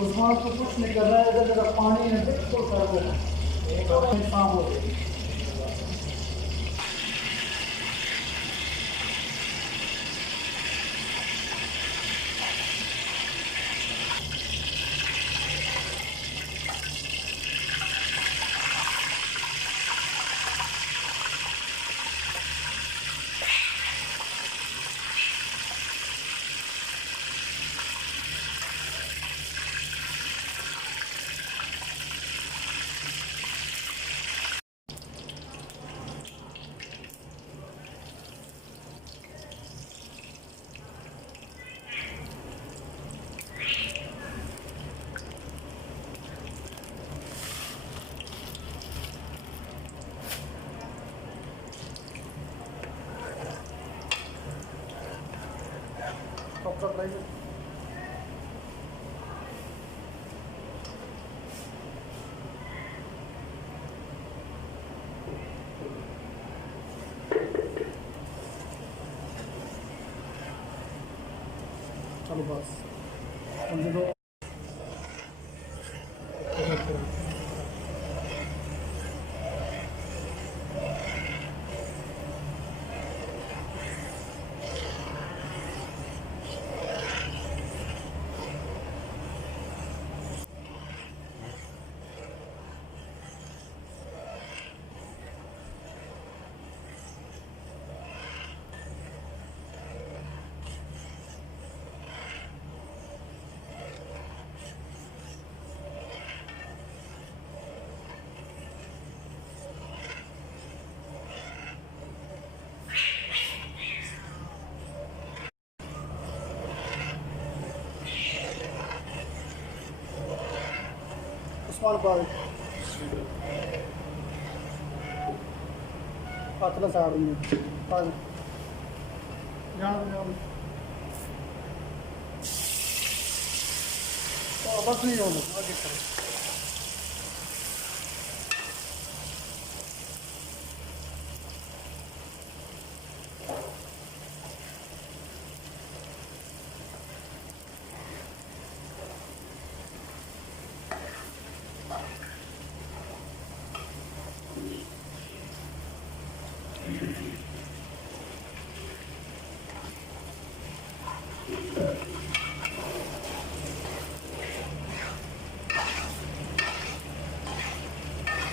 उस्मान को कुछ नहीं कर रहा है, इधर जरा पानी है बिल्कुल कर दो, शाम हो गई। चलो बस समझ लो। उस्मान पाल पातला साड़ में पाल जान तो बस नहीं होना आगे करो।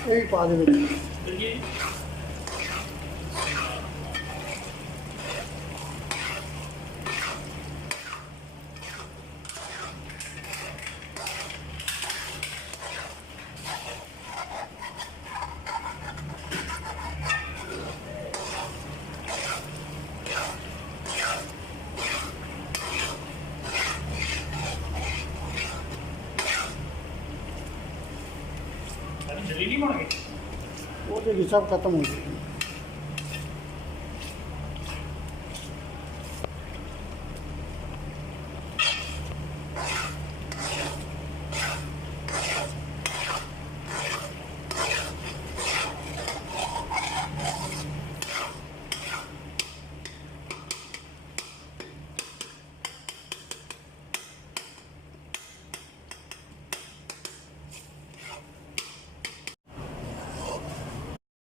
एक पा दे वो तो हिसाब खत्म हो गया।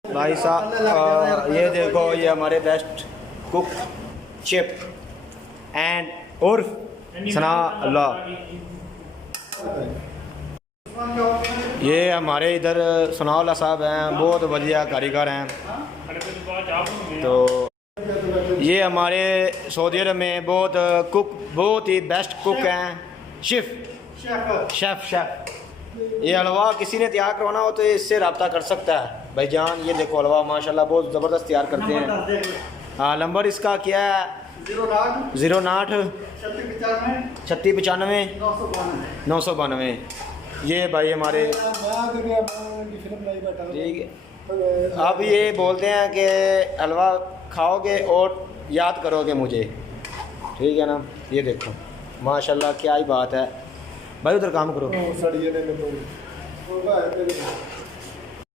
भाई साहब ये देखो, ये हमारे बेस्ट कुक शेफ एंड उर्फ सना अल्लाह, ये हमारे इधर सनाउल्लाह साहब हैं, बहुत बढ़िया कारीगर हैं। तो ये हमारे सऊदी अरब में बहुत ही बेस्ट कुक हैं, शेफ़। ये हलवा किसी ने तैयार करवाना हो तो इससे रब्ता कर सकता है भाईजान। ये देखो हलवा माशाल्लाह बहुत ज़बरदस्त तैयार करते हैं। हाँ, नंबर इसका क्या है? 09 36 95 992। ये भाई हमारे ठीक है। अब ये बोलते हैं कि हलवा खाओगे और याद करोगे मुझे, ठीक है ना। ये देखो माशाल्लाह क्या ही बात है भाई, उधर काम करो।